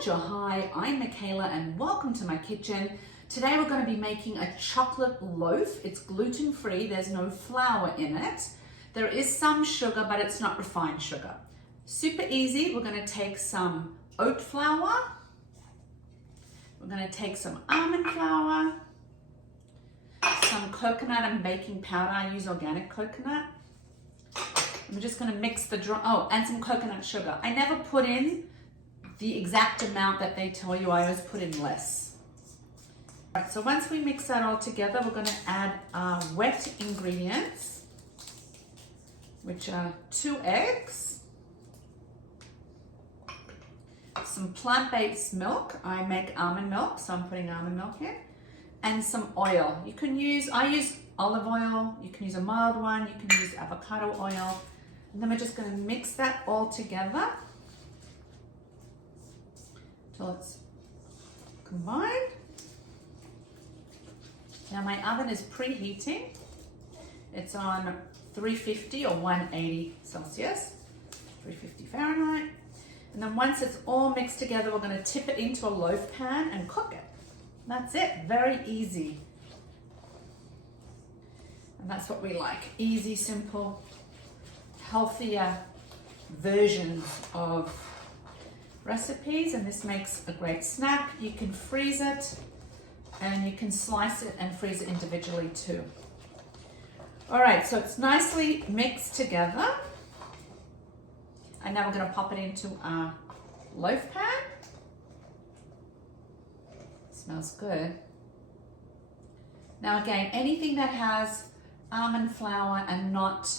foods, or hi, I'm Michaela and welcome to my kitchen. Today we're going to be making a chocolate loaf. It's gluten-free, there's no flour in it. There is some sugar, but it's not refined sugar. Super easy. We're going to take some oat flour. We're going to take some almond flour, some coconut and baking powder. I use organic coconut. I'm just going to mix the and some coconut sugar. I never put in the exact amount that they tell you. I always put in less. All right, so once we mix that all together, we're going to add our wet ingredients, which are 2 eggs, some plant-based milk. I make almond milk, so I'm putting almond milk in, and some oil. You can use, I use olive oil, you can use a mild one, you can use avocado oil. And then we're just going to mix that all together till it's combined. Now my oven is preheating. It's on 350 or 180 Celsius, 350 Fahrenheit. And then once it's all mixed together, we're going to tip it into a loaf pan and cook it. That's it, very easy. And that's what we like, easy, simple, healthier versions of recipes. And this makes a great snack. You can freeze it and you can slice it and freeze it individually too. All right, so it's nicely mixed together. And now we're going to pop it into our loaf pan. Smells good. Now again, anything that has almond flour and not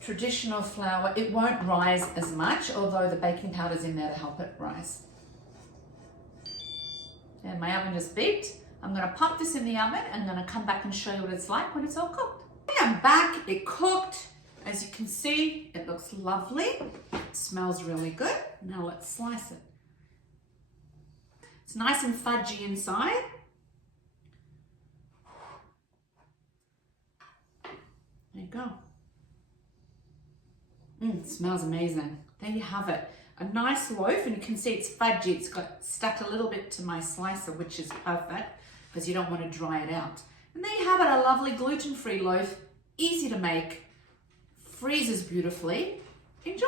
traditional flour, it won't rise as much, although the baking powder's in there to help it rise. And my oven just beeped. I'm going to pop this in the oven and I'm going to come back and show you what it's like when it's all cooked. Okay, I'm back. It cooked. As you can see, it looks lovely. It smells really good. Now let's slice it. It's nice and fudgy inside. There you go. It smells amazing. There you have it. A nice loaf, and you can see it's fudgy. It's got stuck a little bit to my slicer, which is perfect because you don't want to dry it out. And there you have it, a lovely gluten-free loaf. Easy to make, freezes beautifully. Enjoy.